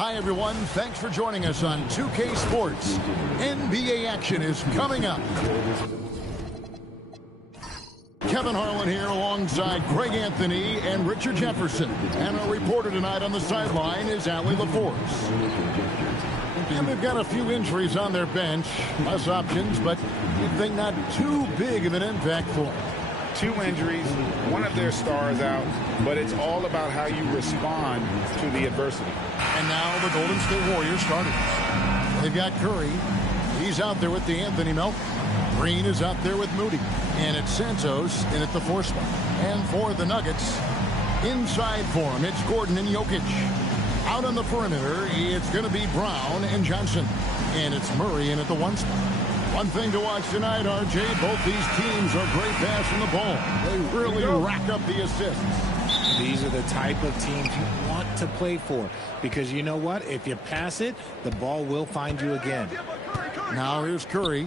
Hi, everyone. Thanks for joining us on 2K Sports. NBA action is coming up. Kevin Harlan here alongside Greg Anthony and Richard Jefferson. And our reporter tonight on the sideline is Allie LaForce. And they've got a few injuries on their bench. Less options, but you'd think not too big of an impact for them. 2 injuries, one of their stars out, but it's all about how you respond to the adversity. And now the Golden State Warriors starters. They've got Curry. He's out there with the Anthony Melton. Green is out there with Moody. And it's Santos in at the 4 spot. And for the Nuggets, inside for him, it's Gordon and Jokic. Out on the perimeter, it's going to be Brown and Johnson. And it's Murray in at the 1 spot. One thing to watch tonight, RJ, both these teams are great passing the ball. They really rack up the assists. These are the type of teams you want to play for, because you know what? If you pass it, the ball will find you again. Now here's Curry.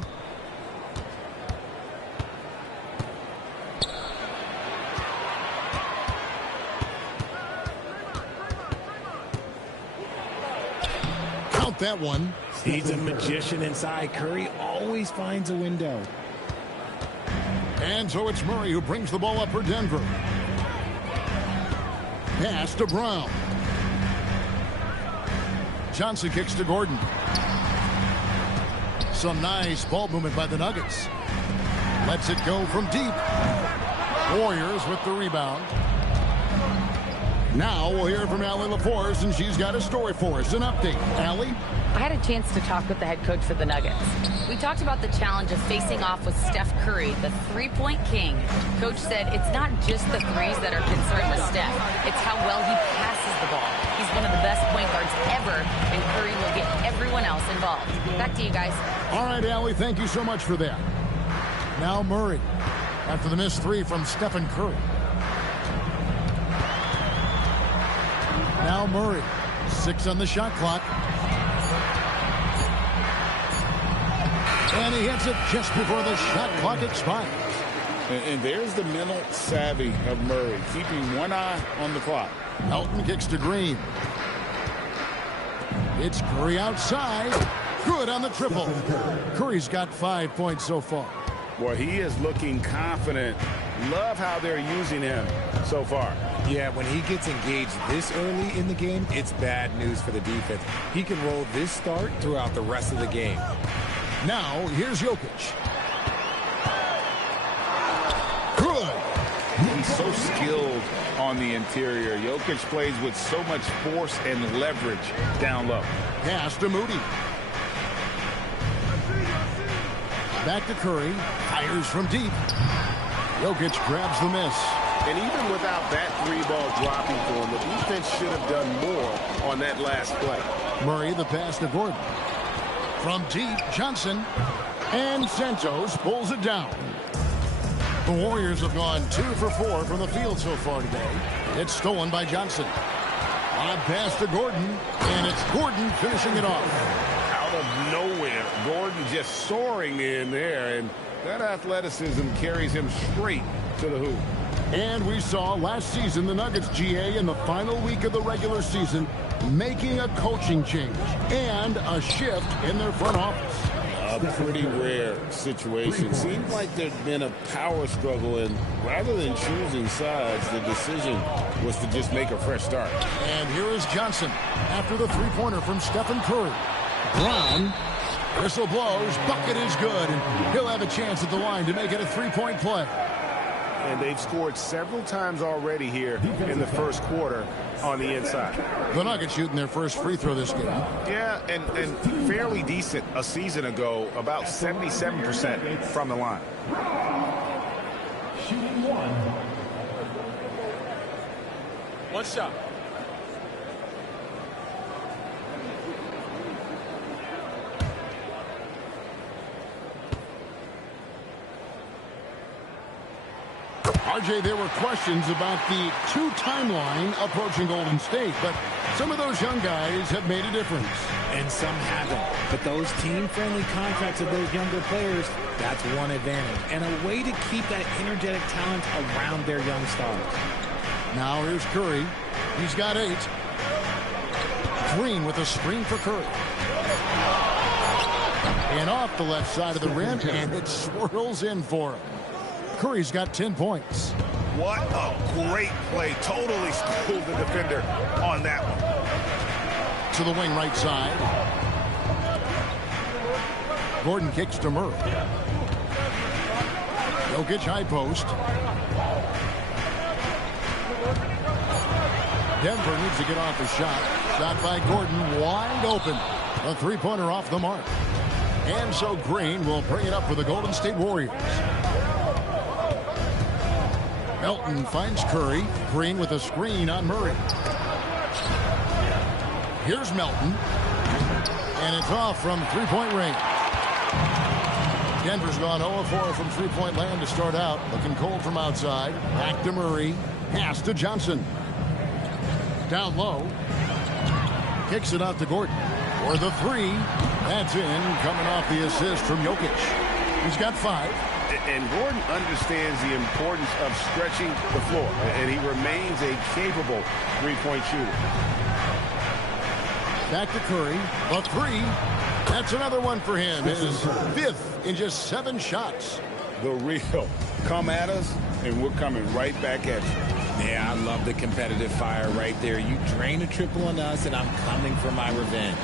Count that one. He's a magician inside. Curry always finds a window. And so it's Murray who brings the ball up for Denver. Pass to Brown. Johnson kicks to Gordon. Some nice ball movement by the Nuggets. Lets it go from deep. Warriors with the rebound. Now we'll hear from Allie LaForce, and she's got a story for us. An update. Allie? I had a chance to talk with the head coach for the Nuggets. We talked about the challenge of facing off with Steph Curry, the three-point king. Coach said it's not just the threes that are concerned with Steph. It's how well he passes the ball. He's one of the best point guards ever, and Curry will get everyone else involved. Back to you guys. All right, Allie, thank you so much for that. Now Murray, after the missed 3 from Stephen Curry. Now Murray, 6 on the shot clock. And he hits it just before the shot clock expires. And there's the mental savvy of Murray, keeping one eye on the clock. Melton kicks to Green. It's Curry outside. Good on the triple. Curry's got 5 points so far. Well, he is looking confident. Love how they're using him so far. Yeah, when he gets engaged this early in the game, it's bad news for the defense. He can roll this start throughout the rest of the game. Now, here's Jokic. Good. He's so skilled on the interior. Jokic plays with so much force and leverage down low. Pass to Moody. Back to Curry. Fires from deep. Jokic grabs the miss. And even without that 3-ball dropping for him, the defense should have done more on that last play. Murray, the pass to Gordon. From deep, Johnson. And Santos pulls it down. The Warriors have gone 2 for 4 from the field so far today. It's stolen by Johnson. On a pass to Gordon. And it's Gordon finishing it off. Out of nowhere, Gordon just soaring in there. And that athleticism carries him straight to the hoop. And we saw last season the Nuggets GA in the final week of the regular season making a coaching change and a shift in their front office. A pretty rare situation. Seems like there's been a power struggle, and rather than choosing sides, the decision was to just make a fresh start. And here is Johnson after the 3-pointer from Stephen Curry. Brown, whistle blows, bucket is good, and he'll have a chance at the line to make it a 3-point play. And they've scored several times already here in the first quarter on the inside. The Nuggets shooting their first free throw this game. Yeah, and fairly decent a season ago, about 77% from the line. Shooting 1 shot. RJ, there were questions about the 2 timeline approaching Golden State, but some of those young guys have made a difference. And some haven't. But those team-friendly contracts of those younger players, that's one advantage. And a way to keep that energetic talent around their young stars. Now here's Curry. He's got 8. Green with a screen for Curry. And off the left side of the rim, and it swirls in for him. Curry's got 10 points. What a great play. Totally schooled the defender on that one. To the wing right side. Gordon kicks to Murray. Jokic high post. Denver needs to get off the shot. Shot by Gordon, wide open. A three-pointer off the mark. And so Green will bring it up for the Golden State Warriors. Melton finds Curry. Green with a screen on Murray. Here's Melton. And it's off from three-point range. Denver's gone 0-4 from three-point land to start out. Looking cold from outside. Back to Murray. Pass to Johnson. Down low. Kicks it out to Gordon. For the three. That's in. Coming off the assist from Jokic. He's got 5. And Gordon understands the importance of stretching the floor. And he remains a capable three-point shooter. Back to Curry. The three. That's another one for him. His 5th in just 7 shots. The real. Come at us, and we're coming right back at you. Yeah, I love the competitive fire right there. You drain a triple on us, and I'm coming for my revenge.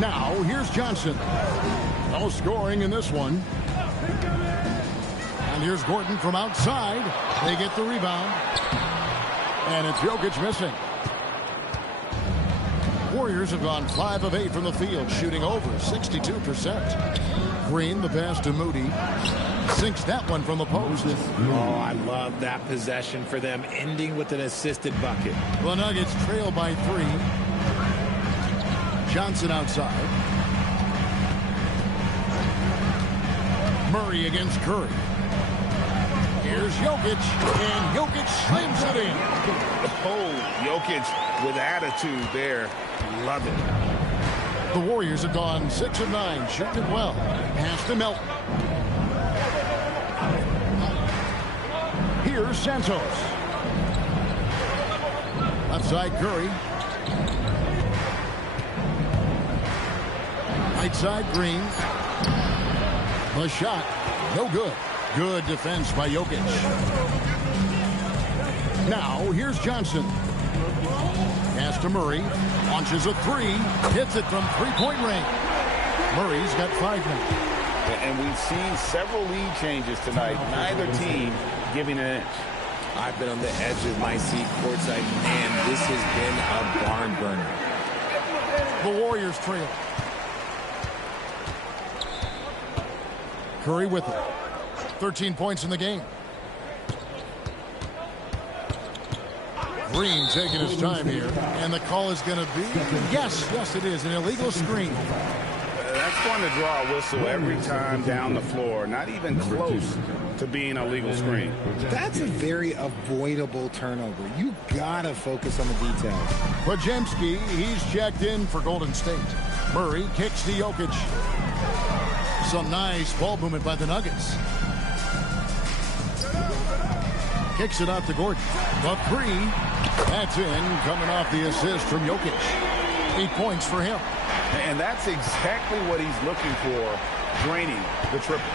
Now, here's Johnson. No scoring in this one. And here's Gordon from outside. They get the rebound. And it's Jokic missing. Warriors have gone 5 of 8 from the field, shooting over 62%. Green, the pass to Moody. Sinks that one from the post. Oh, I love that possession for them, ending with an assisted bucket. The Nuggets trail by 3. Johnson outside. Murray against Curry. Here's Jokic, and Jokic slams it in. Oh, Jokic with attitude there. Love it. The Warriors have gone 6 of 9, shooting it well. Pass to Melton. Here's Santos. Left side Curry. Right side Green. The shot, no good. Good defense by Jokic. Now, here's Johnson. Pass to Murray. Launches a 3. Hits it from three-point range. Murray's got 5 now. And we've seen several lead changes tonight. Neither team giving an inch. I've been on the edge of my seat courtside. Man, this has been a barn burner. The Warriors trail. Curry with it. 13 points in the game. Green taking his time here. And the call is going to be, yes, it is, an illegal screen. That's going to draw a whistle every time down the floor. Not even close to being a legal screen. That's a very avoidable turnover. You got to focus on the details. Pajemski, he's checked in for Golden State. Murray kicks to Jokic. Some nice ball movement by the Nuggets. Kicks it out to Gordon. The 3. That's in, coming off the assist from Jokic. 8 points for him. And that's exactly what he's looking for, draining the triple.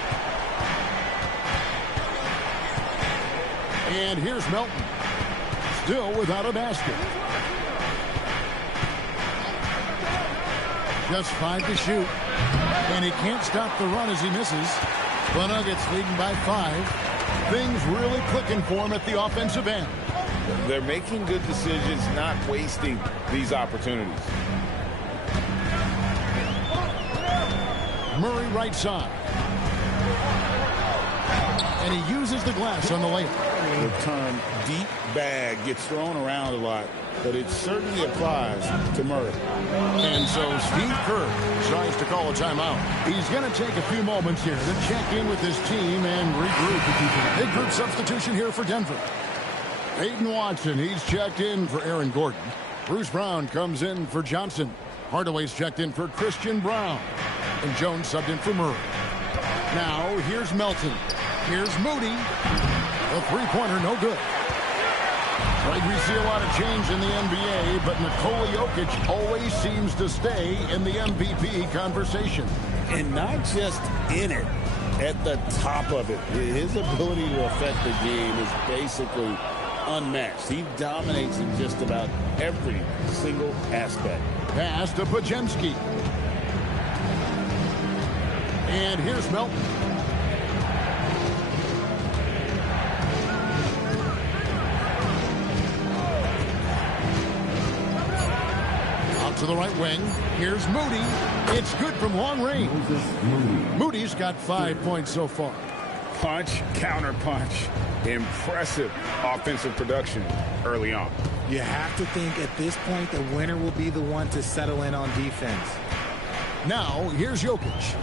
And here's Melton. Still without a basket. Just 5 to shoot. And he can't stop the run as he misses. The Nuggets leading by 5. Things really clicking for him at the offensive end. They're making good decisions, not wasting these opportunities. Murray right side. And he uses the glass on the layup. The term deep bag gets thrown around a lot, but it certainly applies to Murray. And so Steve Kerr decides to call a timeout. He's going to take a few moments here to check in with his team and regroup. Big group substitution here for Denver. Aiden Watson, he's checked in for Aaron Gordon. Bruce Brown comes in for Johnson. Hardaway's checked in for Christian Brown. And Jones subbed in for Murray. Now, here's Melton. Here's Moody. A three-pointer, no good. Like we see a lot of change in the NBA, but Nikola Jokic always seems to stay in the MVP conversation. And not just in it, at the top of it. His ability to affect the game is basically unmatched. He dominates in just about every single aspect. Pass to Pajemski. And here's Melton. Out to the right wing. Here's Moody. It's good from long range. Moody's got 5 points so far. Punch, counter punch. Impressive offensive production early on. You have to think at this point the winner will be the one to settle in on defense. Now, here's Jokic.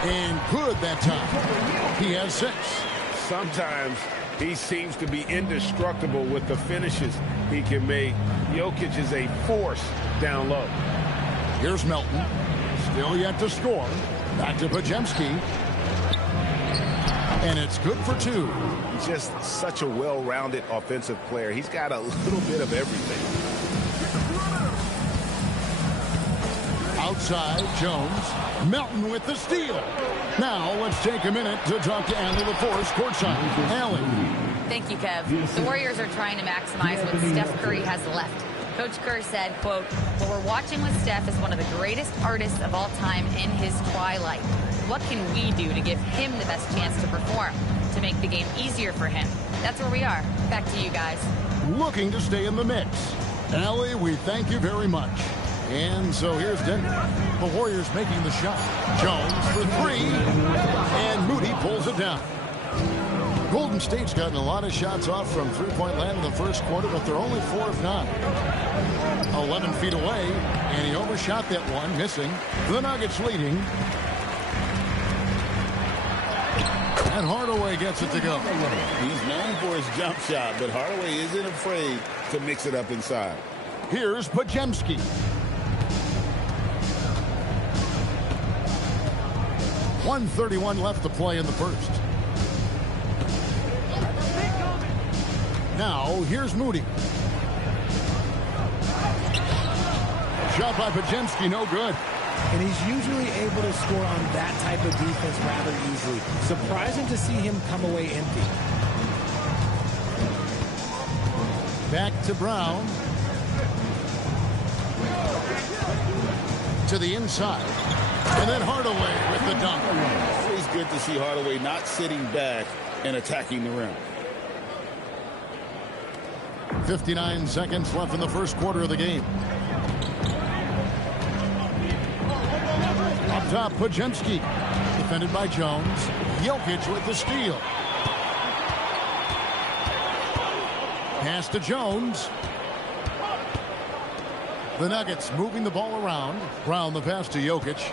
And good that time. He has 6. Sometimes he seems to be indestructible with the finishes he can make. Jokic is a force down low. Here's Melton. Still yet to score. Back to Pajemski. And it's good for 2. Just such a well-rounded offensive player. He's got a little bit of everything. Outside, Jones. Melton with the steal. Now let's take a minute to talk to Allie LaForce courtside. Allie. Thank you, Kev. The Warriors are trying to maximize what Steph Curry has left. Coach Kerr said, quote, "What we're watching with Steph is one of the greatest artists of all time in his twilight. What can we do to give him the best chance to perform, to make the game easier for him?" That's where we are. Back to you guys. Looking to stay in the mix. Allie, we thank you very much. And so here's Denver. The Warriors making the shot. Jones for 3. And Moody pulls it down. Golden State's gotten a lot of shots off from three-point land in the first quarter, but they're only 4 of 9. 11 feet away, and he overshot that one, missing. The Nuggets leading. And Hardaway gets it to go. He's known for his jump shot, but Hardaway isn't afraid to mix it up inside. Here's Pajemski. .131 left to play in the first. Now, here's Moody. Shot by Pajemski, no good. And he's usually able to score on that type of defense rather easily. Surprising to see him come away empty. Back to Brown. To the inside. And then Hardaway with the dunk. It's always good to see Hardaway not sitting back and attacking the rim. 59 seconds left in the first quarter of the game. Up top, Pajemski. Defended by Jones. Jokic with the steal. Pass to Jones. The Nuggets moving the ball around. Brown the pass to Jokic.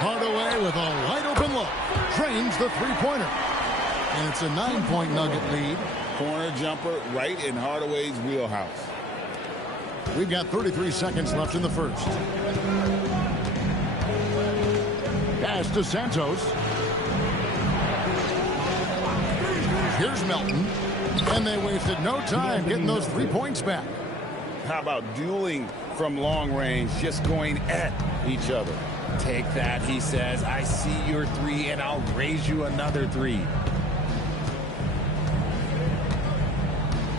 Hardaway with a wide open look. Drains the three-pointer. And it's a 9-point Nugget lead. Corner jumper right in Hardaway's wheelhouse. We've got 33 seconds left in the first. Pass to Santos. Here's Melton. And they wasted no time getting those 3 points back. How about dueling from long range, just going at each other? Take that, he says. I see your 3, and I'll raise you another 3.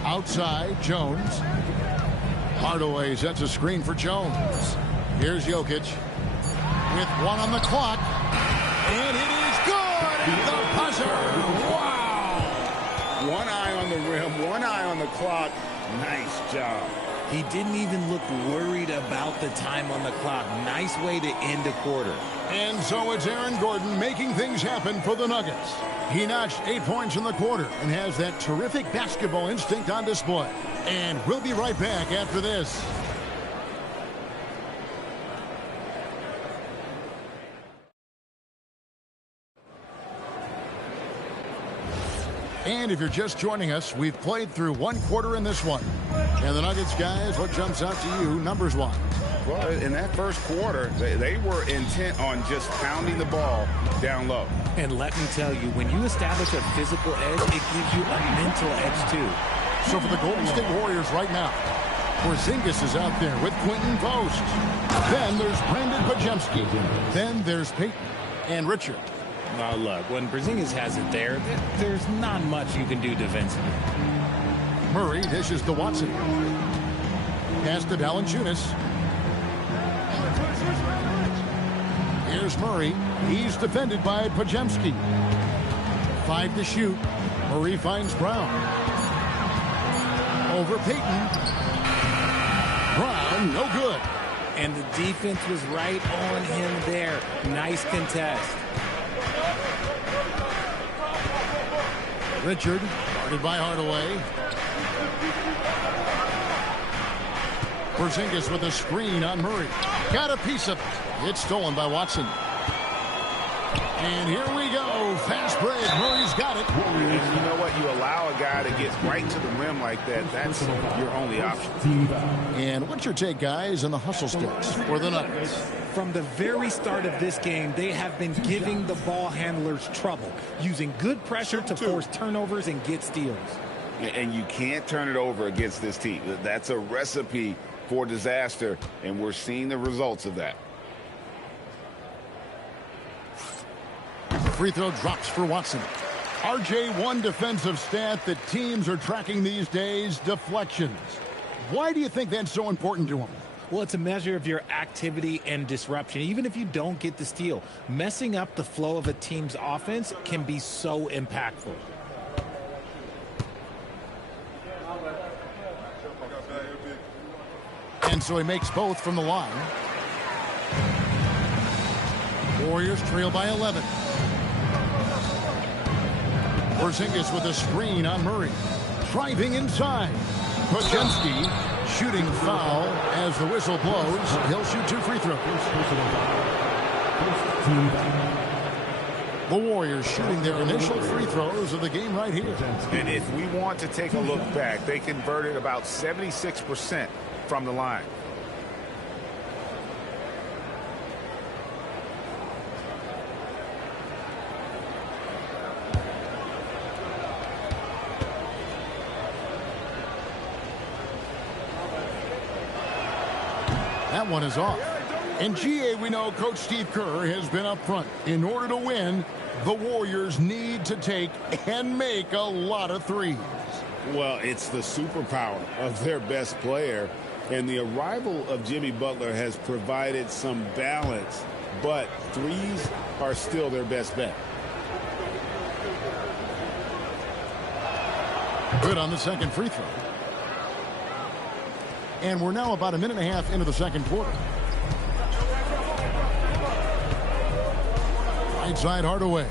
Outside, Jones. Hardaway sets a screen for Jones. Here's Jokic with 1 on the clock. And it is good at the buzzer. Wow! 1 eye on the rim, 1 eye on the clock. Nice job. He didn't even look worried about the time on the clock. Nice way to end a quarter. And so it's Aaron Gordon making things happen for the Nuggets. He notched 8 points in the quarter and has that terrific basketball instinct on display. And we'll be right back after this. And if you're just joining us, we've played through 1 quarter in this one. And the Nuggets, guys, what jumps out to you numbers-wise? Well, in that first quarter, they were intent on just pounding the ball down low. And let me tell you, when you establish a physical edge, it gives you a mental edge too. So for the Golden State Warriors right now, Porzingis is out there with Quentin Post. Then there's Brandon Pajemski. Then there's Peyton and Richard. Now look, when Porzingis has it there, there's not much you can do defensively. Murray dishes to Watson. Pass to Valanciunas. Here's Murray. He's defended by Pajemski. 5 to shoot. Murray finds Brown. Over Peyton. Brown, no good. And the defense was right on him there. Nice contest. Richard, guarded by Hardaway. Porzingis with a screen on Murray. Got a piece of it. It's stolen by Watson. And here we go. Fast break. Murray's got it. And you know what? You allow a guy to get right to the rim like that. That's your only option. And what's your take, guys, on the hustle sticks for the Nuggets? From the very start of this game, they have been giving the ball handlers trouble, using good pressure to force turnovers and get steals. And you can't turn it over against this team. That's a recipe for disaster, and we're seeing the results of that. Free throw drops for Watson. RJ, one defensive stat that teams are tracking these days, deflections. Why do you think that's so important to them? Well, it's a measure of your activity and disruption. Even if you don't get the steal, messing up the flow of a team's offense can be so impactful. And so he makes both from the line. Warriors trail by 11. Porzingis with a screen on Murray. Driving inside. Pajemski shooting foul as the whistle blows. He'll shoot 2 free throws. The Warriors shooting their initial free throws of the game right here. And if we want to take a look back, they converted about 76% from the line. That one is off. In GA, we know Coach Steve Kerr has been up front. In order to win, the Warriors need to take and make a lot of threes. Well, it's the superpower of their best player, and the arrival of Jimmy Butler has provided some balance, but threes are still their best bet. Good on the second free throw. And we're now about a minute and a half into the second quarter. Right side Hardaway.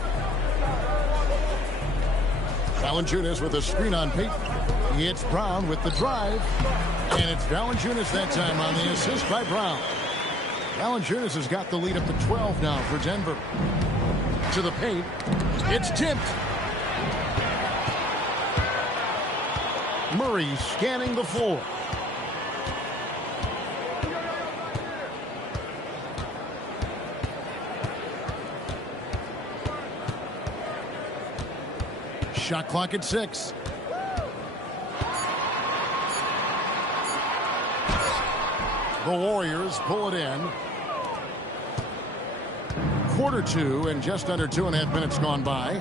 Valanciunas with a screen on Peyton. It's Brown with the drive. And it's Valanciunas that time on the assist by Brown. Valanciunas has got the lead up to 12 now for Denver. To the paint. It's tipped. Murray scanning the floor. Shot clock at 6. The Warriors pull it in. Quarter 2 and just under 2.5 minutes gone by.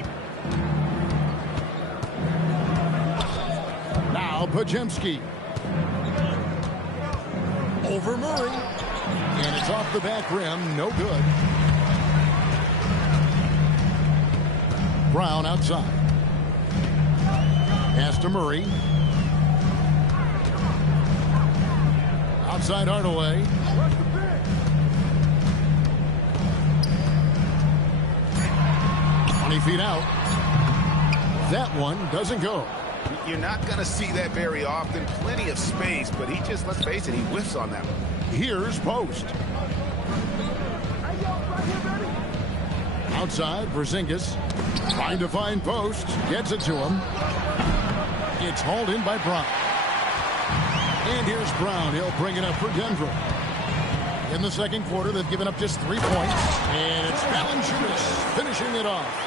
Now Pajemski. Over Murray. And it's off the back rim. No good. Brown outside. Pass to Murray. Outside Hardaway. Feet out. That one doesn't go. You're not going to see that very often. Plenty of space, but he just, let's face it, he whiffs on that one. Here's Post. Outside, Porzingis. Trying to find Post. Gets it to him. It's hauled in by Brown. And here's Brown. He'll bring it up for Denver. In the second quarter, they've given up just 3 points. And it's Valanciunas finishing it off.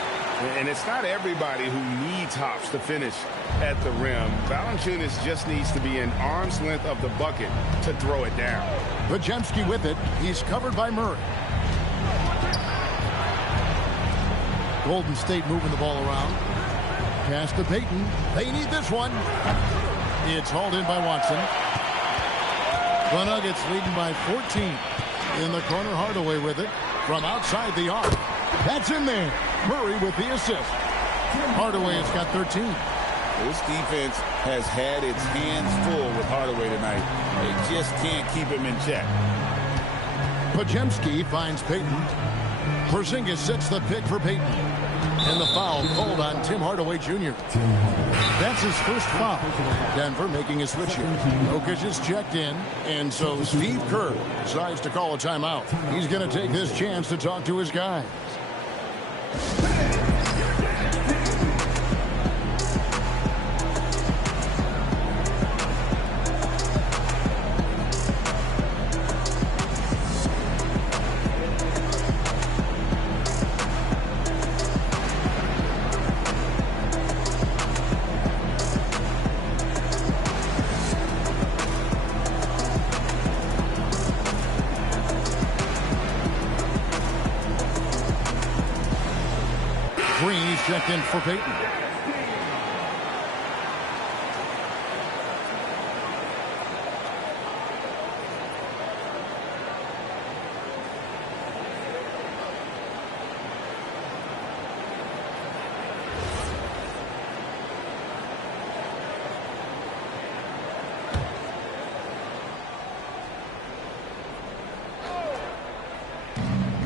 And it's not everybody who needs hops to finish at the rim. Valanciunas just needs to be an arm's length of the bucket to throw it down. Podziemski with it. He's covered by Murray. Golden State moving the ball around. Pass to Payton. They need this one. It's hauled in by Watson. The Nuggets leading by 14. In the corner, Hardaway with it. From outside the arc. That's in there. Murray with the assist. Hardaway has got 13. This defense has had its hands full with Hardaway tonight. They just can't keep him in check. Podziemski finds Payton. Porzingis sets the pick for Payton. And the foul called on Tim Hardaway Jr. That's his first foul. Denver making a switch here. Jokic is checked in. And so Steve Kerr decides to call a timeout. He's going to take this chance to talk to his guys. Checked in for Payton.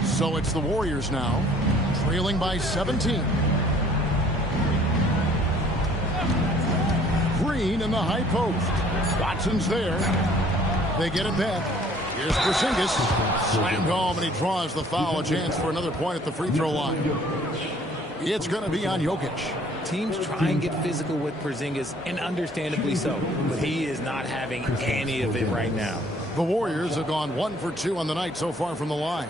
So it's the Warriors now, trailing by 17. Green in the high post. Watson's there. They get it back. Here's Porzingis. Slammed home, and he draws the foul. A chance for another point at the free throw line. It's going to be on Jokic. Teams try and get physical with Porzingis, and understandably so. But he is not having any of it right now. The Warriors have gone 1 for 2 on the night so far from the line.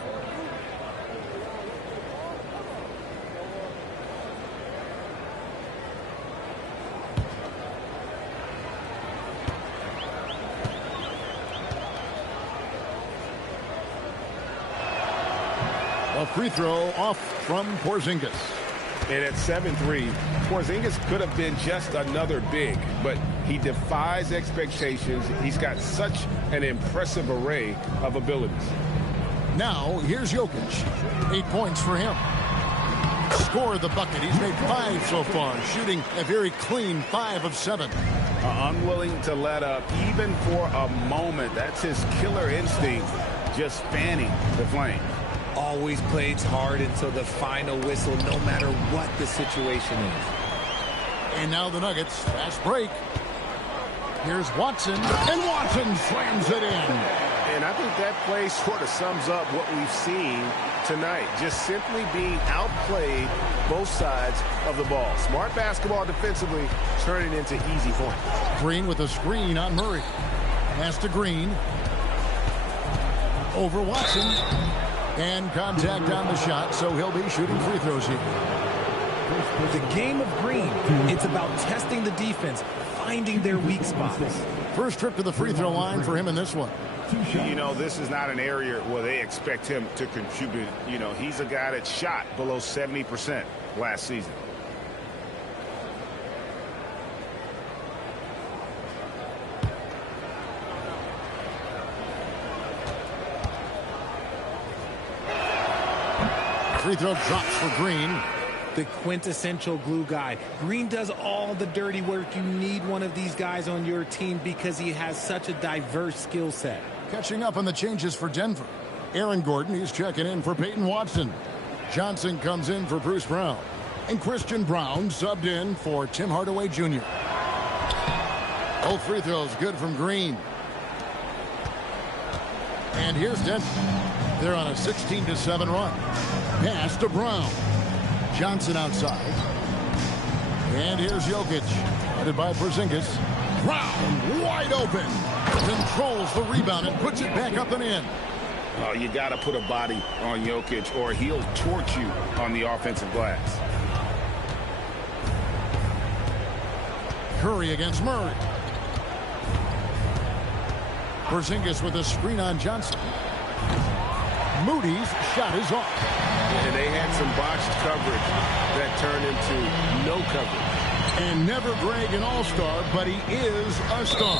A free throw off from Porzingis. And at 7-3, Porzingis could have been just another big, but he defies expectations. He's got such an impressive array of abilities. Now, here's Jokic. 8 points for him. Scored the bucket. He's made 5 so far, shooting a very clean 5 of 7. Unwilling to let up even for a moment. That's his killer instinct, just fanning the flame. Always plays hard until the final whistle, no matter what the situation is. And now the Nuggets, fast break. Here's Watson, and Watson slams it in. And I think that play sort of sums up what we've seen tonight. Just simply being outplayed both sides of the ball. Smart basketball defensively, turning into easy points. Green with a screen on Murray. Pass to Green. Over Watson. And contact on the shot, so he'll be shooting free throws here. The game of Green, it's about testing the defense, finding their weak spots. First trip to the free throw line for him in this one. You know, this is not an area where they expect him to contribute. You know, he's a guy that shot below 70% last season. Free throw drops for Green. The quintessential glue guy. Green does all the dirty work. You need one of these guys on your team because he has such a diverse skill set. Catching up on the changes for Denver. Aaron Gordon, he's checking in for Peyton Watson. Johnson comes in for Bruce Brown. And Christian Brown subbed in for Tim Hardaway Jr. Both free throws good from Green. And here's Denver. They're on a 16-7 run. Pass to Brown. Johnson outside. And here's Jokic. Headed by Porzingis. Brown wide open. Controls the rebound and puts it back up and in. Oh, you got to put a body on Jokic or he'll torch you on the offensive glass. Curry against Murray. Porzingis with a screen on Johnson. Moody's shot is off. And they had some botched coverage that turned into no coverage. And never Greg an all-star, but he is a star.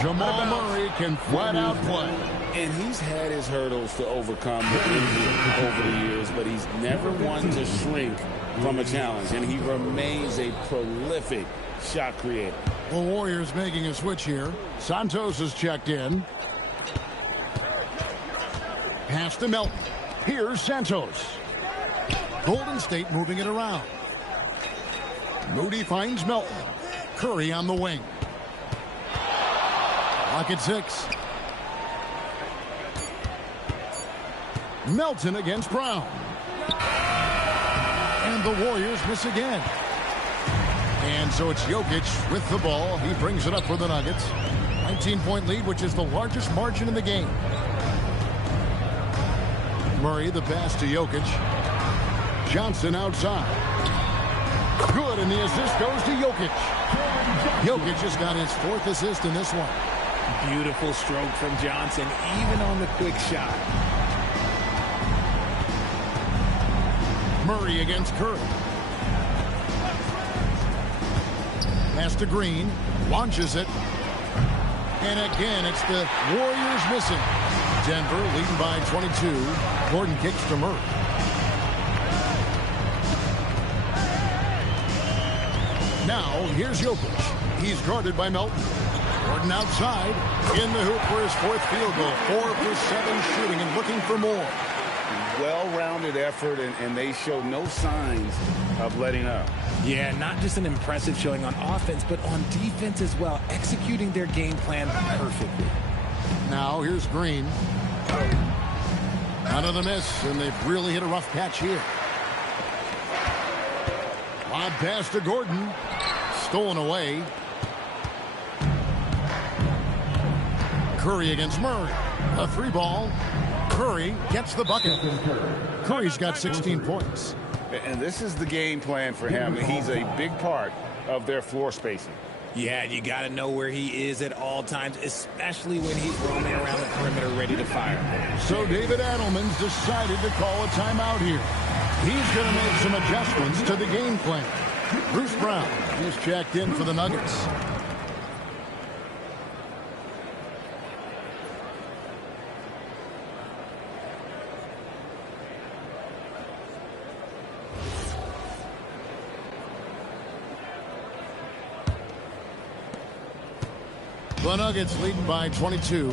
Jamal Murray can flat out play. And he's had his hurdles to overcome over the years, but he's never one to shrink from a challenge. And he remains a prolific shot creator. The Warriors making a switch here. Santos is checked in. Pass to Melton. Here's Santos. Golden State moving it around. Moody finds Melton. Curry on the wing. Lock at 6. Melton against Brown. And the Warriors miss again. And so it's Jokic with the ball. He brings it up for the Nuggets. 19-point lead, which is the largest margin in the game. Murray, the pass to Jokic. Johnson outside. Good, and the assist goes to Jokic. Jokic just got his 4th assist in this one. Beautiful stroke from Johnson, even on the quick shot. Murray against Curry. Pass to Green. Launches it. And again, it's the Warriors missing. Denver leading by 22. Gordon kicks to Murray. Now, here's Jokic. He's guarded by Melton. Gordon outside. In the hoop for his 4th field goal. 4 for 7 shooting and looking for more. Well-rounded effort, and they show no signs of letting up. Yeah, not just an impressive showing on offense, but on defense as well, executing their game plan perfectly. Now, here's Green. Another miss, and they've really hit a rough patch here. Lob pass to Gordon. Stolen away. Curry against Murray. A 3-ball. Curry gets the bucket. Curry's got 16 points. And this is the game plan for him. He's a big part of their floor spacing. Yeah, you got to know where he is at all times, especially when he's roaming around the perimeter ready to fire. So David Adelman's decided to call a timeout here. He's going to make some adjustments to the game plan. Bruce Brown is checked in for the Nuggets. The Nuggets leading by 22.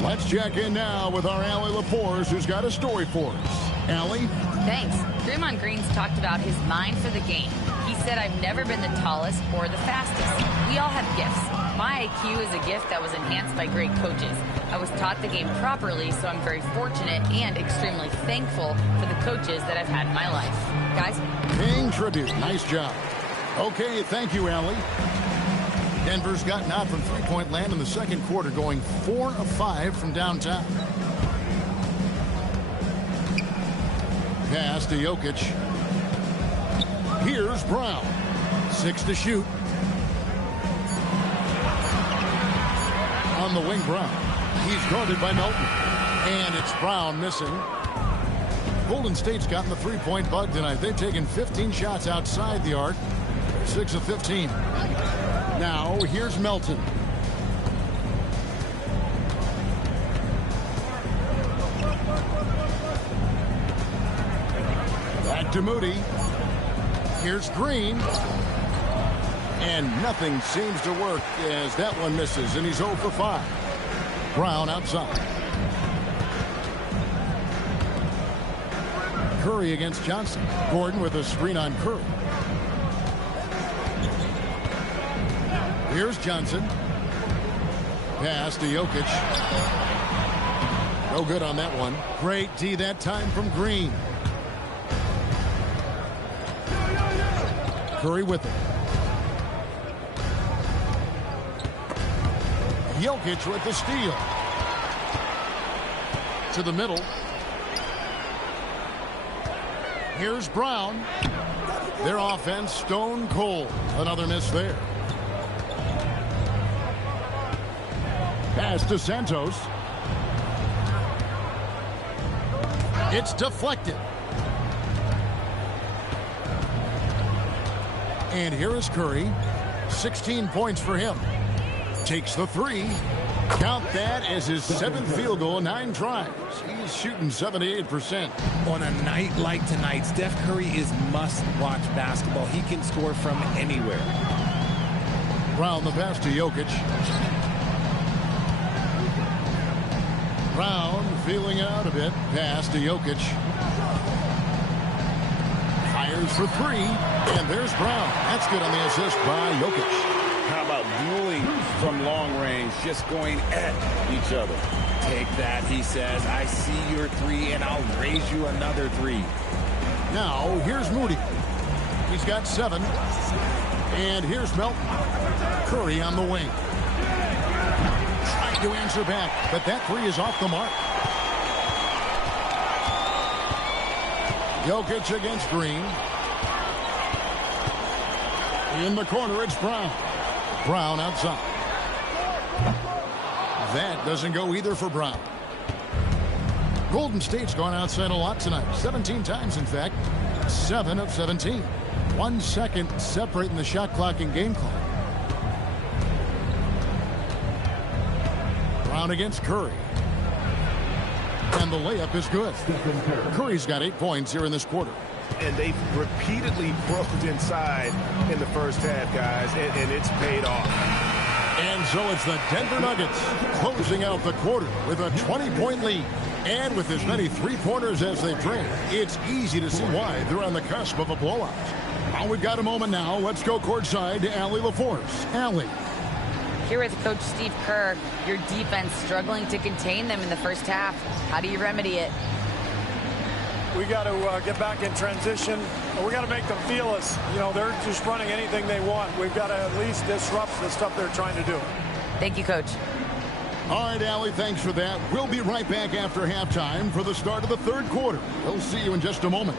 Let's check in now with our Allie Lapores, who's got a story for us. Allie? Thanks. Draymond Green's talked about his mind for the game. He said, I've never been the tallest or the fastest. We all have gifts. My IQ is a gift that was enhanced by great coaches. I was taught the game properly, so I'm very fortunate and extremely thankful for the coaches that I've had in my life. Guys? Paying tribute. Nice job. Okay, thank you, Allie. Denver's gotten out from three-point land in the second quarter, going 4 of 5 from downtown. Pass to Jokic. Here's Brown. 6 to shoot. On the wing, Brown. He's guarded by Melton. And it's Brown missing. Golden State's gotten the three-point bug tonight. They've taken 15 shots outside the arc. 6 of 15. Now, here's Melton. Back to Moody. Here's Green. And nothing seems to work as that one misses, and he's 0 for 5. Brown outside. Curry against Johnson. Gordon with a screen on Curry. Here's Johnson. Pass to Jokic. No good on that one. Great D that time from Green. Curry with it. Jokic with the steal. to the middle. Here's Brown. Their offense stone cold. Another miss there. Pass to Santos. It's deflected. And here is Curry. 16 points for him. Takes the three. Count that as his 7th field goal in 9 tries. He's shooting 78%. On a night like tonight, Steph Curry is must-watch basketball. He can score from anywhere. Brown the pass to Jokic. Brown feeling out a bit. Pass to Jokic. Fires for 3. And there's Brown. That's good on the assist by Jokic. How about dueling from long range, just going at each other? Take that, he says. I see your 3, and I'll raise you another 3. Now, here's Moody. He's got 7. And here's Melton. Curry on the wing. Trying to answer back, but that 3 is off the mark. Jokic against Green. In the corner, it's Brown. Brown outside. That doesn't go either for Brown. Golden State's gone outside a lot tonight. 17 times, in fact. 7 of 17. 1 second separating the shot clock and game clock. Brown against Curry. And the layup is good. Curry's got 8 points here in this quarter. And they've repeatedly broke inside in the first half, guys, and it's paid off. And so it's the Denver Nuggets closing out the quarter with a 20-point lead. And with as many three-pointers as they've drained, it's easy to see why they're on the cusp of a blowout. Well, we've got a moment now. Let's go courtside to Allie LaForce. Allie. Here with Coach Steve Kerr, your defense struggling to contain them in the first half. How do you remedy it? We got to get back in transition. We got to make them feel us. You know, they're just running anything they want. We've got to at least disrupt the stuff they're trying to do. Thank you, Coach. All right, Allie, thanks for that. We'll be right back after halftime for the start of the third quarter. We'll see you in just a moment.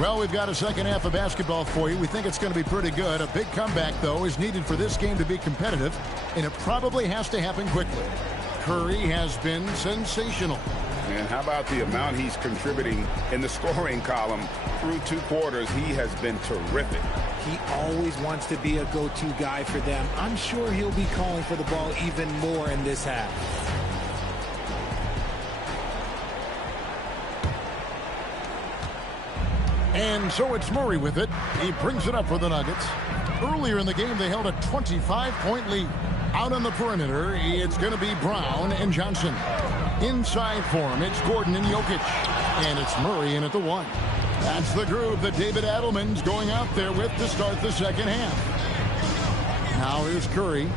Well, we've got a second half of basketball for you. We think it's going to be pretty good. A big comeback, though, is needed for this game to be competitive, and it probably has to happen quickly. Curry has been sensational. And how about the amount he's contributing in the scoring column through 2 quarters? He has been terrific. He always wants to be a go-to guy for them. I'm sure he'll be calling for the ball even more in this half. And so it's Murray with it. He brings it up for the Nuggets. Earlier in the game, they held a 25-point lead. Out on the perimeter, it's going to be Brown and Johnson. Inside for him, it's Gordon and Jokic. And it's Murray in at the 1. That's the group that David Adelman's going out there with to start the second half. Now here's Curry.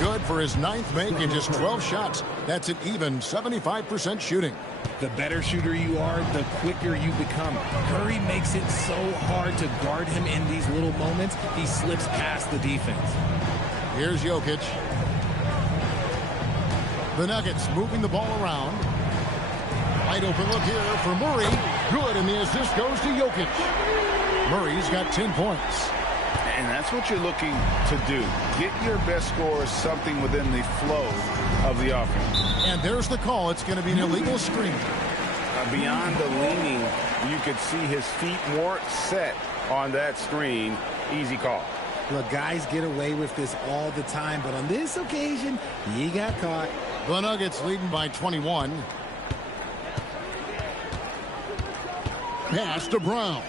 Good for his 9th make in just 12 shots. That's an even 75% shooting. The better shooter you are, the quicker you become. Curry makes it so hard to guard him in these little moments. He slips past the defense. Here's Jokic. The Nuggets moving the ball around. Wide open look here for Murray. Good, and the assist goes to Jokic. Murray's got 10 points. And that's what you're looking to do. Get your best scorers something within the flow of the offense. And there's the call. It's going to be an illegal screen. Beyond the leaning, you could see his feet weren't set on that screen. Easy call. Look, guys get away with this all the time, but on this occasion, he got caught. The Nuggets leading by 21. Pass to Brown.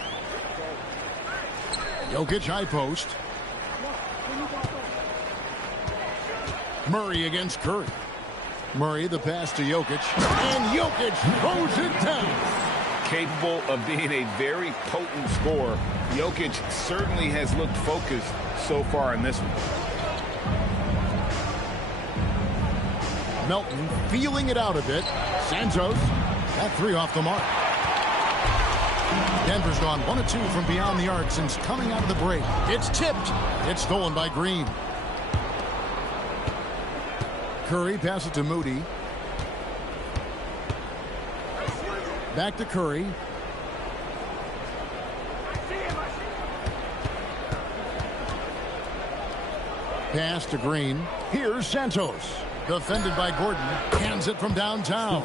Jokic high post. Murray against Curry. Murray the pass to Jokic. And Jokic throws it down. Capable of being a very potent scorer. Jokic certainly has looked focused so far in this one. Melton feeling it out a bit. Santos, that three off the mark. Denver's gone 1 of 2 from beyond the arc since coming out of the break. It's tipped. It's stolen by Green. Curry passes to Moody. Back to Curry. Pass to Green. Here's Santos. Defended by Gordon. Hands it from downtown.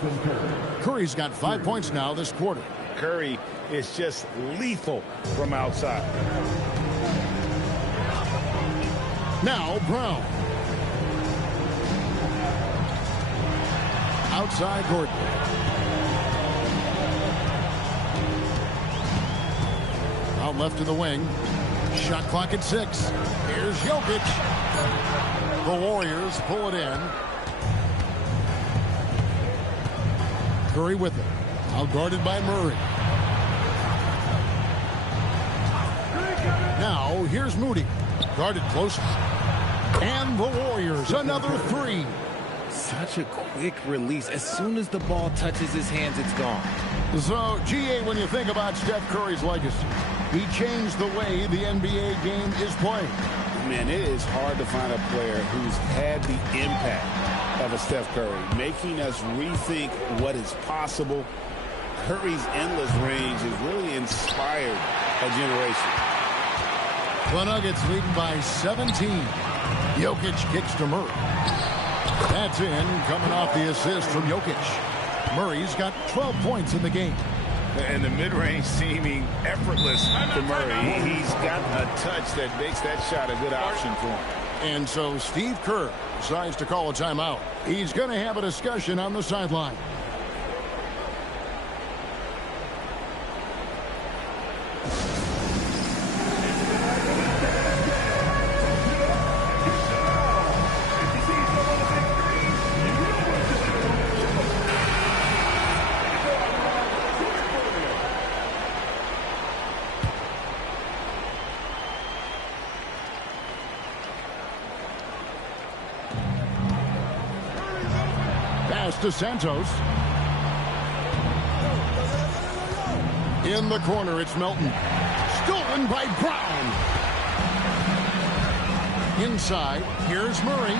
Curry's got 5 points now this quarter. Curry is just lethal from outside. Now Brown. Outside Gordon. Out left to the wing. Shot clock at 6. Here's Jokic. The Warriors pull it in. Curry with it. Outguarded by Murray. Now here's Moody. Guarded close. And the Warriors another 3. Such a quick release. As soon as the ball touches his hands, it's gone. So, GA, when you think about Steph Curry's legacy, he changed the way the NBA game is played. Man, it is hard to find a player who's had the impact of a Steph Curry, making us rethink what is possible. Curry's endless range has really inspired a generation. The Nuggets leading by 17. Jokic kicks to Murray. That's in, coming off the assist from Jokic. Murray's got 12 points in the game. And the mid-range seeming effortless for Murray. He's got a touch that makes that shot a good option for him. And so Steve Kerr decides to call a timeout. He's going to have a discussion on the sideline. To Santos. In the corner, it's Melton. Stolen by Brown. Inside, here's Murray.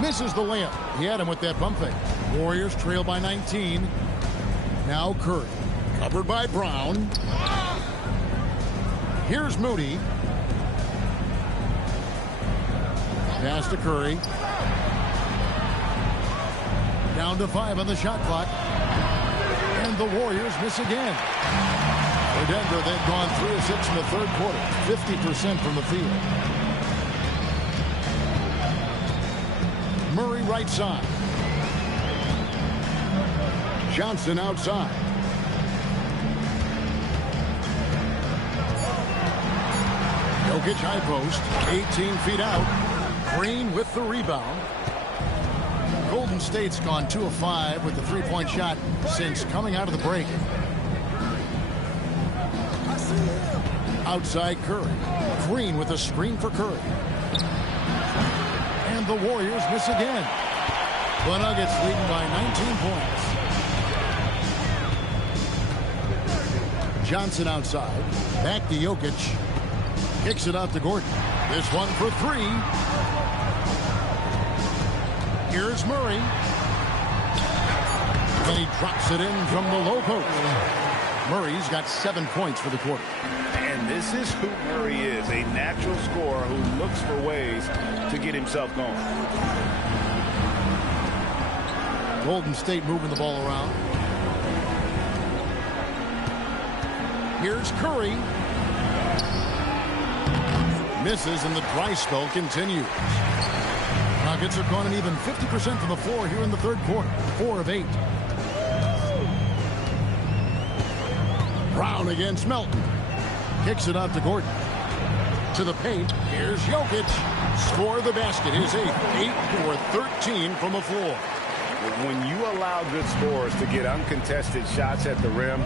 Misses the layup. He had him with that bump fake. Warriors trail by 19. Now Curry. Covered by Brown. Here's Moody. Pass to Curry. Down to 5 on the shot clock. And the Warriors miss again. For Denver, they've gone 3 of 6 in the third quarter. 50% from the field. Murray right side. Johnson outside. Jokic high post. 18 feet out. Green with the rebound. Golden State's gone 2 of 5 with the three-point shot since coming out of the break. Outside Curry. Green with a screen for Curry. And the Warriors miss again. The Nuggets leading by 19 points. Johnson outside. Back to Jokic. Kicks it out to Gordon. This one for 3. Here's Murray. And he drops it in from the low post. Murray's got 7 points for the quarter. And this is who Murray is, a natural scorer who looks for ways to get himself going. Golden State moving the ball around. Here's Curry. Misses, and the dry spell continues. Nuggets are gone an even 50% from the floor here in the third quarter. 4 of 8. Brown against Melton. Kicks it out to Gordon. To the paint. Here's Jokic. Score the basket. His 8th. 8 for 13 from the floor. When you allow good scorers to get uncontested shots at the rim,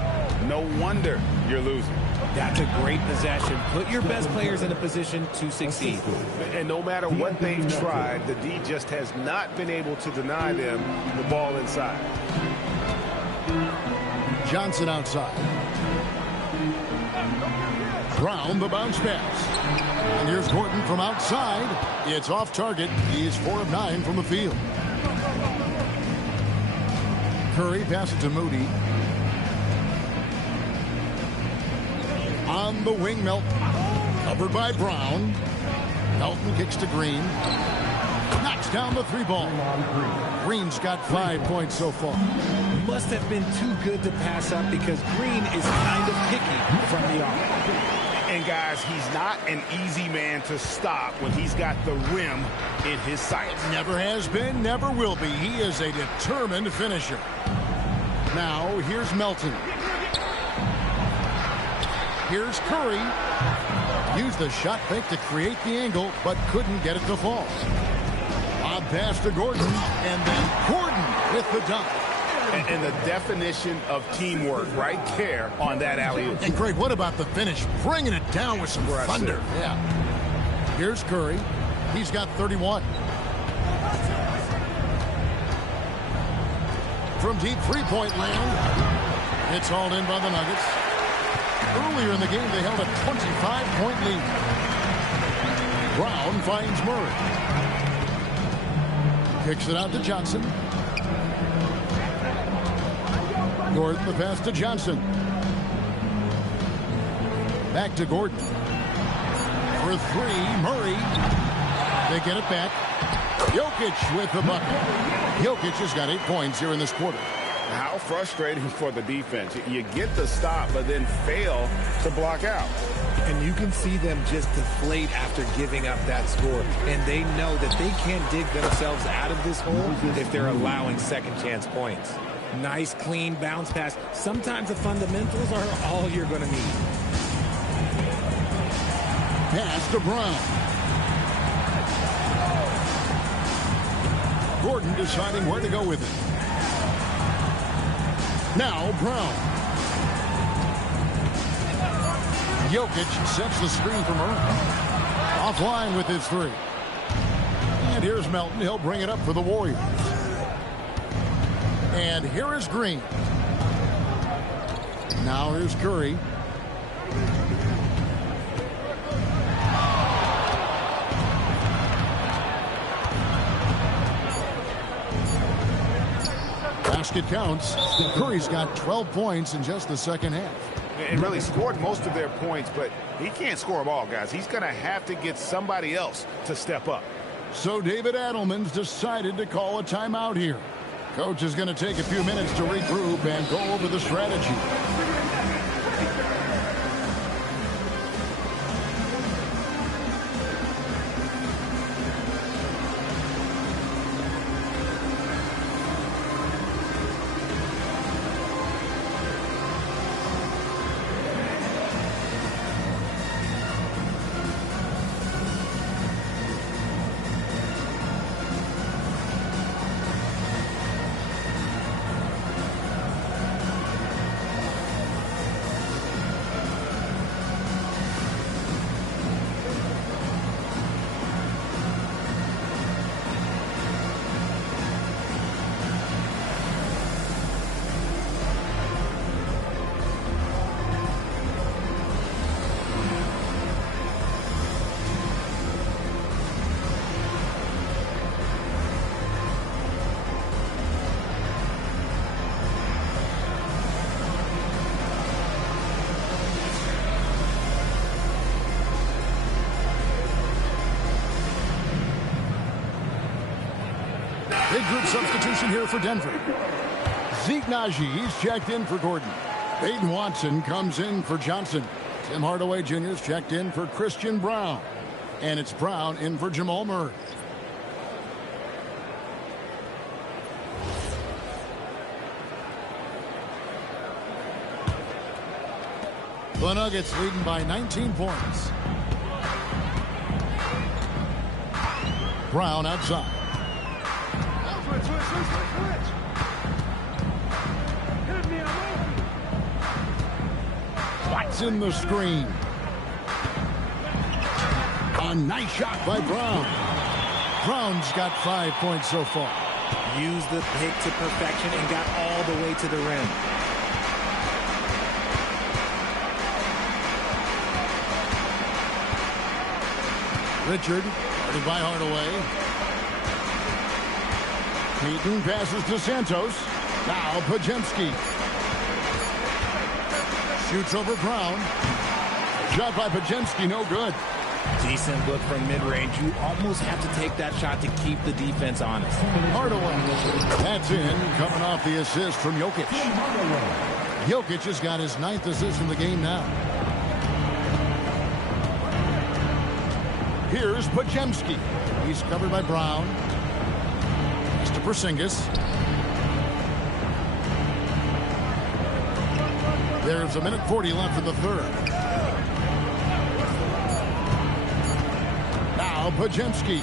no wonder you're losing. That's a great possession. Put your best players in a position to succeed. And no matter what they've tried, the D just has not been able to deny them the ball inside. Johnson outside. Brown, the bounce pass. And here's Gordon from outside. It's off target. He's 4 of 9 from the field. Curry passes to Moody. On the wing, Melton. Covered by Brown. Melton kicks to Green. Knocks down the 3-ball. Green's got 5 points so far. Must have been too good to pass up because Green is kind of picky from the arc. And guys, he's not an easy man to stop when he's got the rim in his sights. Never has been, never will be. He is a determined finisher. Now, here's Melton. Here's Curry. Used the shot fake to create the angle, but couldn't get it to fall. Lob pass to Gordon, and then Gordon with the dunk. And the definition of teamwork right there on that alley-oop. And Greg, what about the finish? Bringing it down with some thunder. Yeah. Here's Curry. He's got 31. From deep three-point land. It's hauled in by the Nuggets. Earlier in the game, they held a 25-point lead. Brown finds Murray. Kicks it out to Johnson. Gordon, the pass to Johnson. Back to Gordon. For 3, Murray. They get it back. Jokic with the bucket. Jokic has got 8 points here in this quarter. How frustrating for the defense. You get the stop, but then fail to block out. And you can see them just deflate after giving up that score. And they know that they can't dig themselves out of this hole if they're allowing second chance points. Nice, clean bounce pass. Sometimes the fundamentals are all you're going to need. Pass to Brown. Gordon deciding where to go with it. Now Brown. Jokic sets the screen for Murray. Offline with his 3. And here's Melton. He'll bring it up for the Warriors. And here is Green. Now here's Curry. Basket counts. Curry's got 12 points in just the second half. And really scored most of their points, but he can't score them all, guys. He's going to have to get somebody else to step up. So David Adelman's decided to call a timeout here. Coach is going to take a few minutes to regroup and go over the strategy. Big group substitution here for Denver. Zeke Naji, he's checked in for Gordon. Peyton Watson comes in for Johnson. Tim Hardaway Jr. is checked in for Christian Brown. And it's Brown in for Jamal Murray. The Nuggets leading by 19 points. Brown outside. Fights in the screen. A nice shot by Brown. Brown's got 5 points so far. Used the pick to perfection and got all the way to the rim. Richard, guarded by Hardaway. Peyton passes to Santos. Now Pajemski. Shoots over Brown. Shot by Pajemski, no good. Decent look from mid-range. You almost have to take that shot to keep the defense honest. Hardaway. That's in, coming off the assist from Jokic. Jokic has got his 9th assist in the game now. Here's Pajemski. He's covered by Brown. Pass to Porzingis. There's a minute 40 left in the third. Now Pajemski.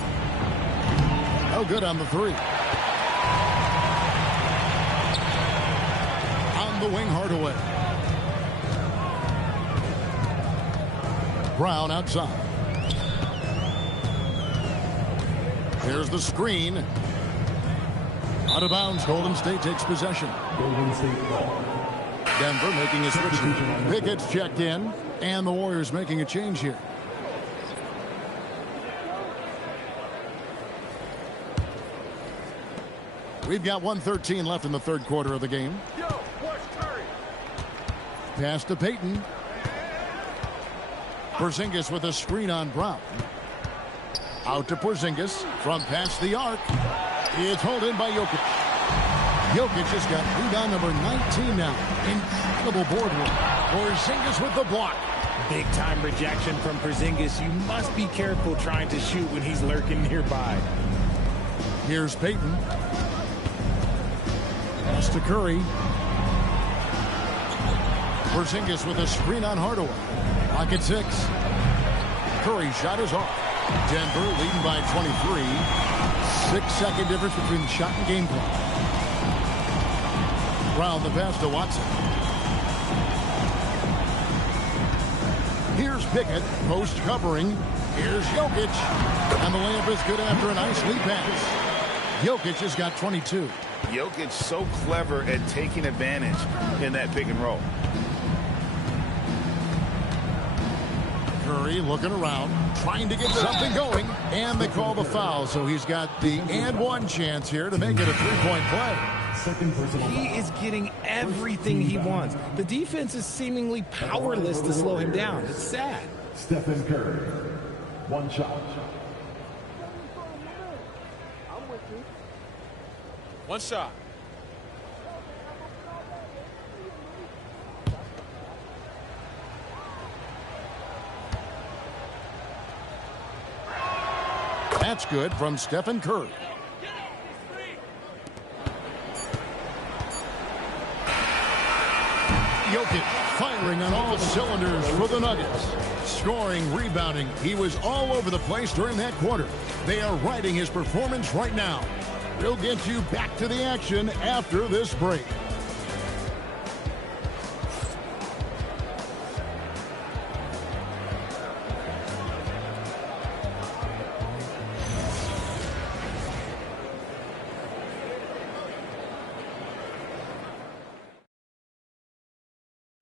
No good on the three. On the wing, Hardaway. Brown outside. There's the screen. Out of bounds, Golden State takes possession. Denver making a switch. Pickett's checked in, and the Warriors making a change here. We've got 1:13 left in the third quarter of the game. Pass to Peyton. Porzingis with a screen on Brown. Out to Porzingis from past the arc. It's hauled in by Jokic. Jokic has got rebound number 19 now. Incredible board work. Porzingis with the block. Big time rejection from Porzingis. You must be careful trying to shoot when he's lurking nearby. Here's Peyton. Pass to Curry. Porzingis with a screen on Hardaway. Clock at 6. Curry's shot is off. Denver leading by 23. 6-second difference between the shot and game clock. Brown the pass to Watson. Here's Pickett, post covering. Here's Jokic. And the layup is good after a nice lead pass. Jokic has got 22. Jokic so clever at taking advantage in that pick and roll. Curry looking around, trying to get something going, and they call the foul, so he's got the and one chance here to make it a three-point play. He is getting everything he wants. The defense is seemingly powerless to slow him down. It's sad. Stephen Curry, one shot. One shot. That's good from Stephen Curry. Jokic firing on all cylinders for the Nuggets. Scoring, rebounding. He was all over the place during that quarter. They are riding his performance right now. We'll get you back to the action after this break.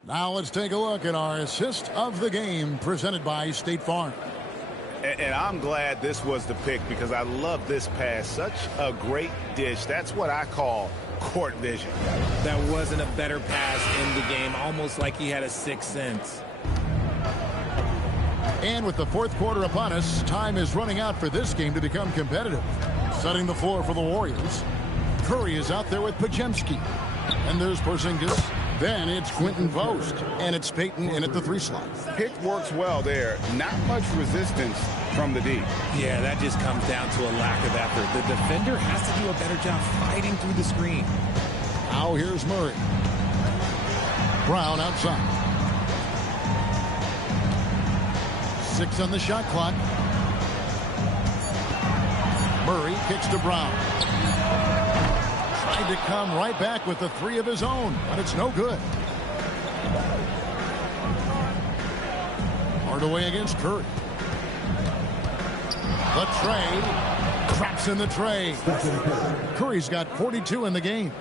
Now let's take a look at our assist of the game presented by State Farm. And I'm glad this was the pick because I love this pass. Such a great dish. That's what I call court vision. That wasn't a better pass in the game, almost like he had a sixth sense. And with the fourth quarter upon us, time is running out for this game to become competitive. Setting the floor for the Warriors. Curry is out there with Pajemski. And there's Porzingis. Then it's Quinton Post, and it's Payton in at the 3 slot. Pick works well there. Not much resistance from the D. Yeah, that just comes down to a lack of effort. The defender has to do a better job fighting through the screen. Now here's Murray. Brown outside. 6 on the shot clock. Murray kicks to Brown. Tried to come right back with the 3 of his own, but it's no good. Hardaway against Curry. The trade. Traps in the trade. Curry's got 42 in the game.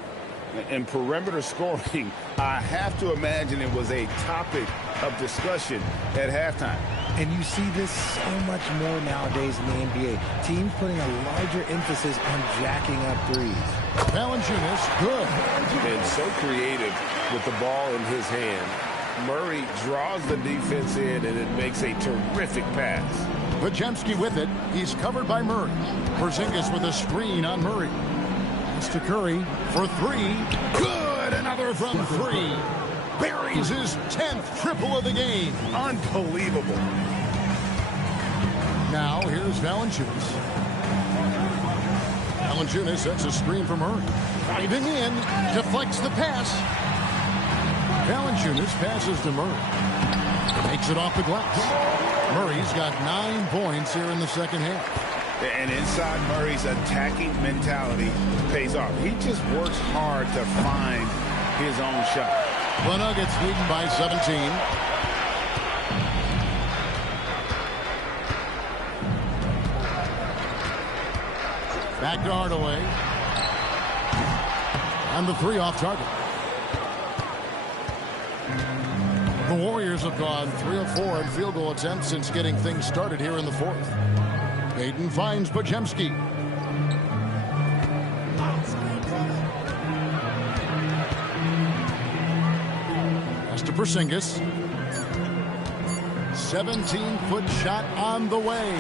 And perimeter scoring, I have to imagine it was a topic of discussion at halftime. And you see this so much more nowadays in the NBA. Teams putting a larger emphasis on jacking up threes. Valanciunas, good. And so creative with the ball in his hand. Murray draws the defense in, and it makes a terrific pass. Podziemski with it. He's covered by Murray. Porzingis with a screen on Murray. Pass to Curry for 3. Good. Another from 3. Buries his 10th triple of the game. Unbelievable. Now here's Valanciunas. Valanciunas sets a screen for Murray. Driving in, deflects the pass. Valanciunas passes to Murray. Takes it off the glass. Murray's got 9 points here in the second half. And inside Murray's attacking mentality pays off. He just works hard to find his own shot. The Nuggets leading by 17. Back to Hardaway. And the 3 off target. The Warriors have gone 3 of 4 in field goal attempts since getting things started here in the 4th. Payton finds Podziemski. Pass to Porzingis. 17-foot shot on the way.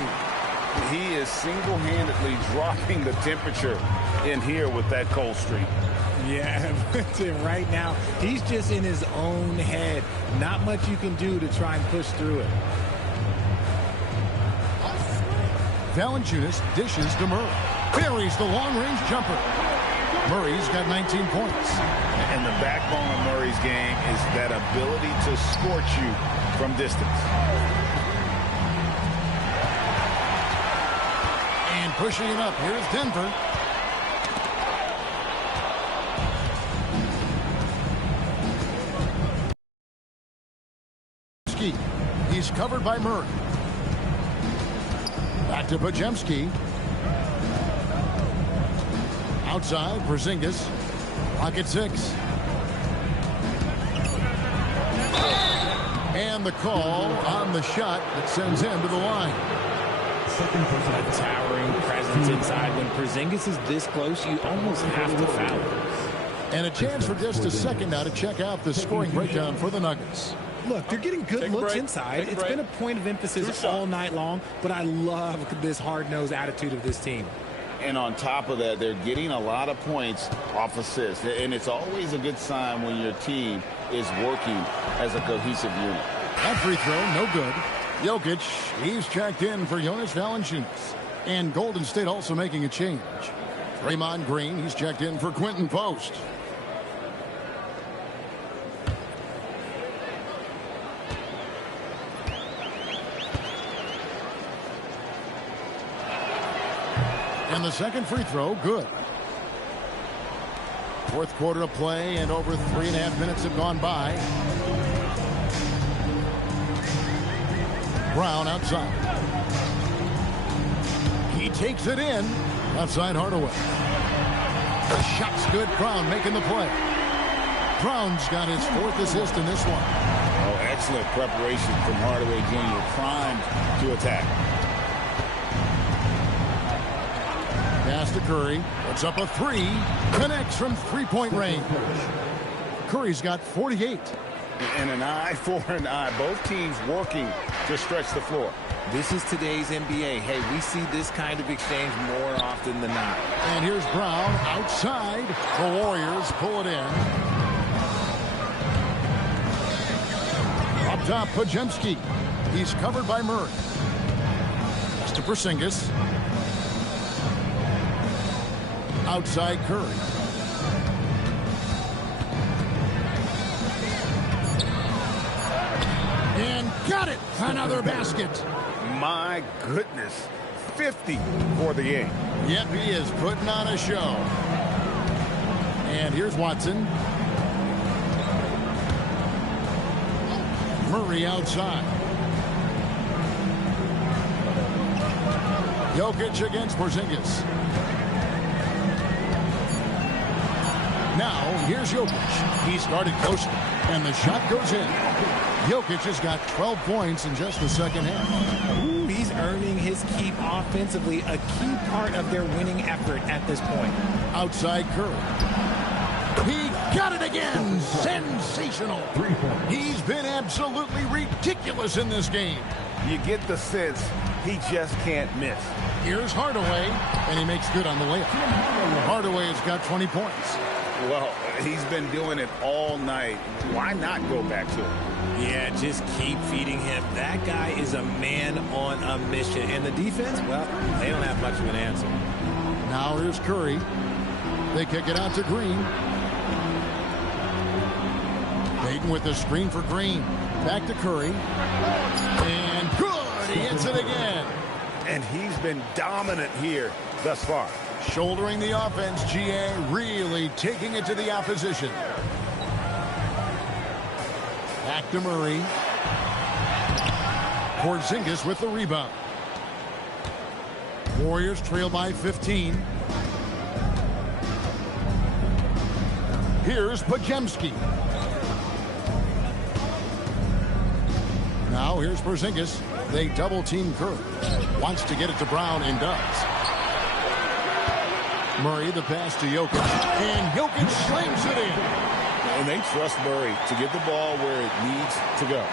He is single-handedly dropping the temperature in here with that cold streak. Yeah, right now, he's just in his own head. Not much you can do to try and push through it. Valanciunas dishes to Murray. Buries the long-range jumper. Murray's got 19 points. And the backbone of Murray's game is that ability to scorch you from distance. And pushing it up, here's Denver. He's covered by Murray. Back to Podziemski. Outside, Porzingis. Pocket 6. And the call on the shot that sends him to the line. A towering presence inside. When Porzingis is this close, you almost have to foul him. And a chance for just a second now to check out the scoring breakdown for the Nuggets. Look, they're getting good looks inside. It's been a point of emphasis all night long, but I love this hard-nosed attitude of this team. And on top of that, they're getting a lot of points off assists. And it's always a good sign when your team is working as a cohesive unit. That free throw, no good. Jokic, he's checked in for Jonas Valanciunas. And Golden State also making a change. Draymond Green, he's checked in for Quinton Post. And the second free throw, good. 4th quarter of play, and over 3.5 minutes have gone by. Brown outside. He takes it in. Outside Hardaway. The shot's good. Brown making the play. Brown's got his 4th assist in this one. Oh, excellent preparation from Hardaway Jr. Primed to attack. Pass to Curry. Puts up a 3. Connects from 3-point range. Curry's got 48. And an eye for an eye. Both teams working to stretch the floor. This is today's NBA. Hey, we see this kind of exchange more often than not. And here's Brown outside. The Warriors pull it in. Up top, Pajemski. He's covered by Murray. To Porzingis. Outside Curry. And got it. Another basket. My goodness. 50 for the game. Yep, he is putting on a show. And here's Watson. Murray outside. Jokic against Porzingis. Now, here's Jokic. He started closely, and the shot goes in. Jokic has got 12 points in just the second half. Ooh, he's earning his keep offensively, a key part of their winning effort at this point. Outside Curry. He got it again. Sensational. He's been absolutely ridiculous in this game. You get the sense he just can't miss. Here's Hardaway, and he makes good on the layup. Hardaway has got 20 points. Well, he's been doing it all night. Why not go back to him? Yeah, just keep feeding him. That guy is a man on a mission. And the defense, well, they don't have much of an answer. Now here's Curry. They kick it out to Green. Payton with the screen for Green. Back to Curry. And good! He hits it again. And he's been dominant here thus far. Shouldering the offense, GA really taking it to the opposition. Back to Murray. Porzingis with the rebound. Warriors trail by 15. Here's Pajemski. Now here's Porzingis. They double-team Curry. Wants to get it to Brown and does. Murray the pass to Jokic. And Jokic slams it in. And they trust Murray to get the ball where it needs to go.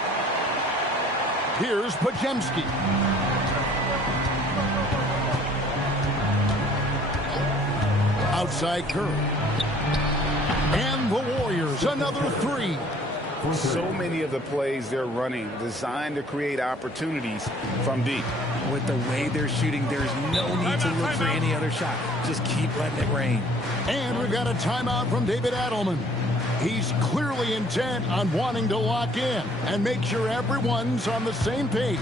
Here's Pajemski. Outside Curry. And the Warriors, another three. So many of the plays they're running designed to create opportunities from deep. With the way they're shooting, there's no need to look for any other shot. Just keep letting it rain. And we've got a timeout from David Adelman. He's clearly intent on wanting to lock in and make sure everyone's on the same page.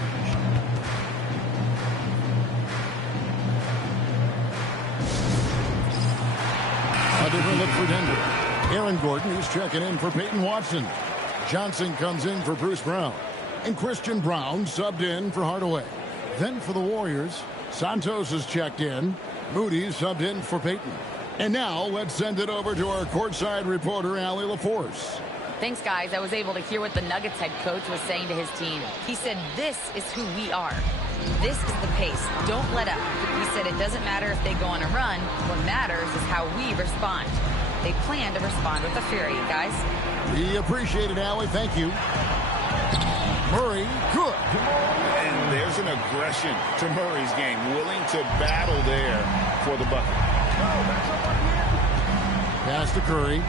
A different look for Denver. Aaron Gordon, he's checking in for Peyton Watson. Johnson comes in for Bruce Brown. And Christian Brown subbed in for Hardaway. Then for the Warriors, Santos is checked in. Moody subbed in for Peyton. And now let's send it over to our courtside reporter, Allie LaForce. Thanks, guys. I was able to hear what the Nuggets head coach was saying to his team. He said, this is who we are. This is the pace. Don't let up. He said it doesn't matter if they go on a run. What matters is how we respond. They plan to respond with a fury, guys. We appreciate it, Allie. Thank you. Murray, good. And there's an aggression to Murray's game, willing to battle there for the bucket. Pass to Curry.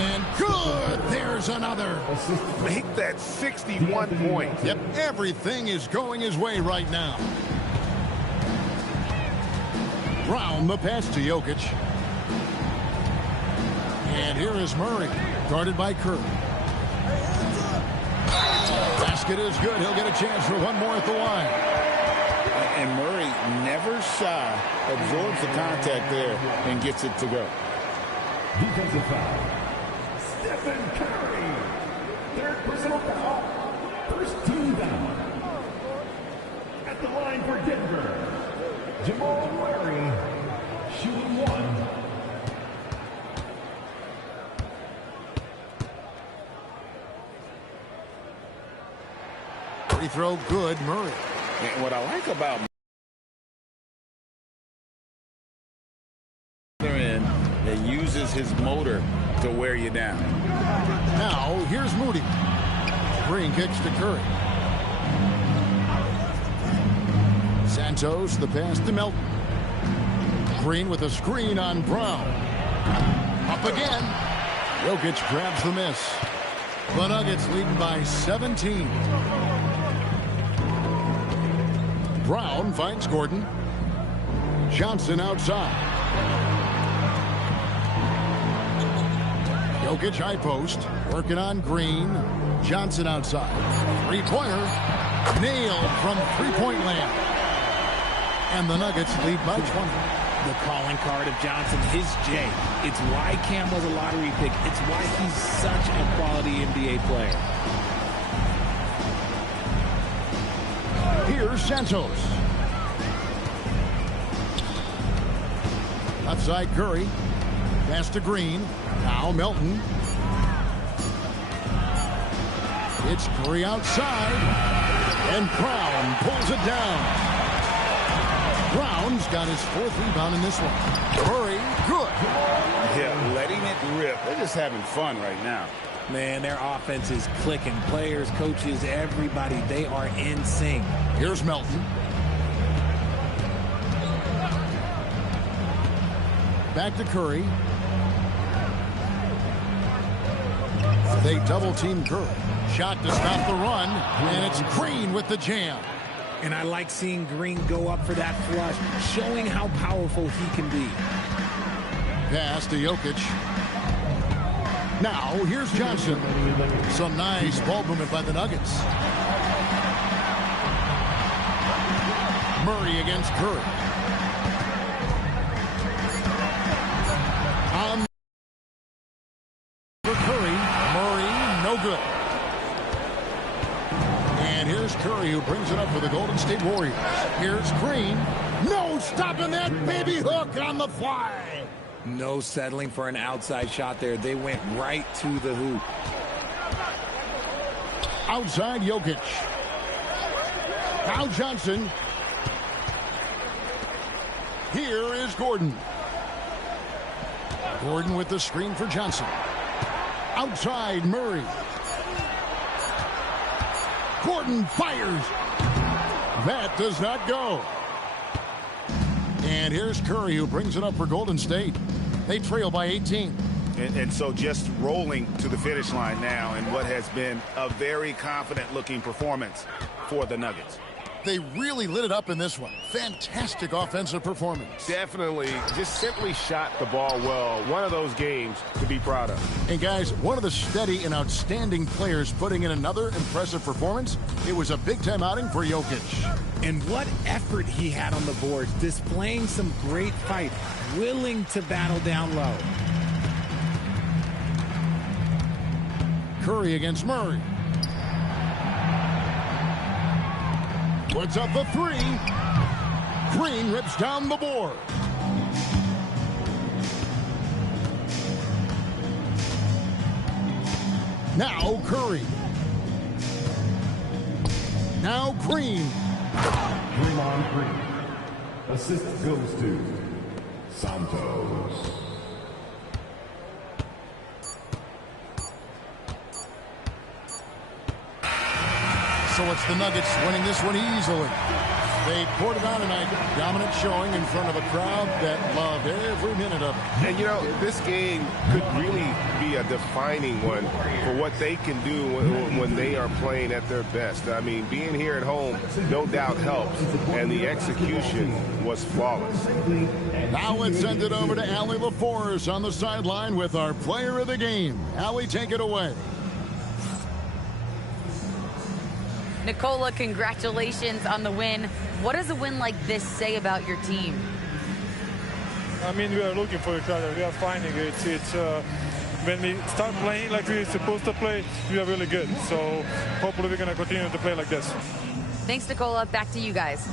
And good. There's another. Make that 61 points. Yep, everything is going his way right now. Brown, the pass to Jokic. And here is Murray, guarded by Curry. Basket is good. He'll get a chance for one more at the line. And Murray, never shy, absorbs the contact there and gets it to go. Defensive foul. Stephen Curry. Third personal foul. First team foul. At the line for Denver, Jamal Murray, shooting one. Free throw good, Murray. And what I like about That uses his motor to wear you down. Now, here's Moody. Green kicks to Curry. Santos, the pass to Melton. Green with a screen on Brown. Up again. Jokic grabs the miss. The Nuggets leading by 17. Brown finds Gordon. Johnson outside. Jokic high post. Working on Green. Johnson outside. Three-pointer. Nailed from three-point land. And the Nuggets lead by 20. The calling card of Johnson, his J. It's why Cam was a lottery pick. It's why he's such a quality NBA player. Here's Santos. Left side Curry. Pass to Green. Now Melton. It's Curry outside. And Brown pulls it down. Brown's got his fourth rebound in this one. Curry, good. Yeah, letting it rip. They're just having fun right now. Man, their offense is clicking. Players, coaches, everybody, they are in sync. Here's Melton. Back to Curry. They double-team Curry. Shot to stop the run, and it's Green with the jam. And I like seeing Green go up for that flush, showing how powerful he can be. Pass to Jokic. Now, here's Johnson. Some nice ball movement by the Nuggets. Murray against Curry. On for Curry. Murray, no good. And here's Curry, who brings it up for the Golden State Warriors. Here's Green. No stopping that baby hook on the fly. No settling for an outside shot there. They went right to the hoop. Outside Jokic. Now Johnson. Here is Gordon. Gordon with the screen for Johnson. Outside Murray. Gordon fires. That does not go. And here's Curry, who brings it up for Golden State. They trail by 18. And so just rolling to the finish line now in what has been a very confident-looking performance for the Nuggets. They really lit it up in this one. Fantastic offensive performance. Definitely just simply shot the ball well. One of those games to be proud of. And guys, one of the steady and outstanding players putting in another impressive performance. It was a big-time outing for Jokic. And what effort he had on the boards, displaying some great fight, willing to battle down low. Curry against Murray. Puts up the three. Green rips down the board. Now Curry. Now Green. Draymond Green. Assist goes to Santos. So it's the Nuggets winning this one easily. They poured it on tonight. Dominant showing in front of a crowd that loved every minute of it. And, you know, this game could really be a defining one for what they can do when they are playing at their best. I mean, being here at home, no doubt helps. And the execution was flawless. Now let's send it over to Allie LaForce on the sideline with our player of the game. Allie, take it away. Nicola, congratulations on the win. What does a win like this say about your team? I mean, we are looking for each other. We are finding it. When we start playing like we're supposed to play, we are really good. So hopefully we're going to continue to play like this. Thanks, Nicola. Back to you guys.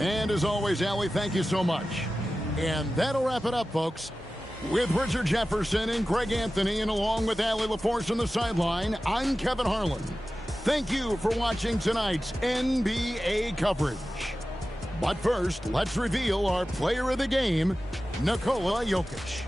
And as always, Allie, thank you so much. And that'll wrap it up, folks. With Richard Jefferson and Greg Anthony, and along with Allie LaForce on the sideline, I'm Kevin Harlan. Thank you for watching tonight's NBA coverage. But first, let's reveal our player of the game, Nikola Jokic.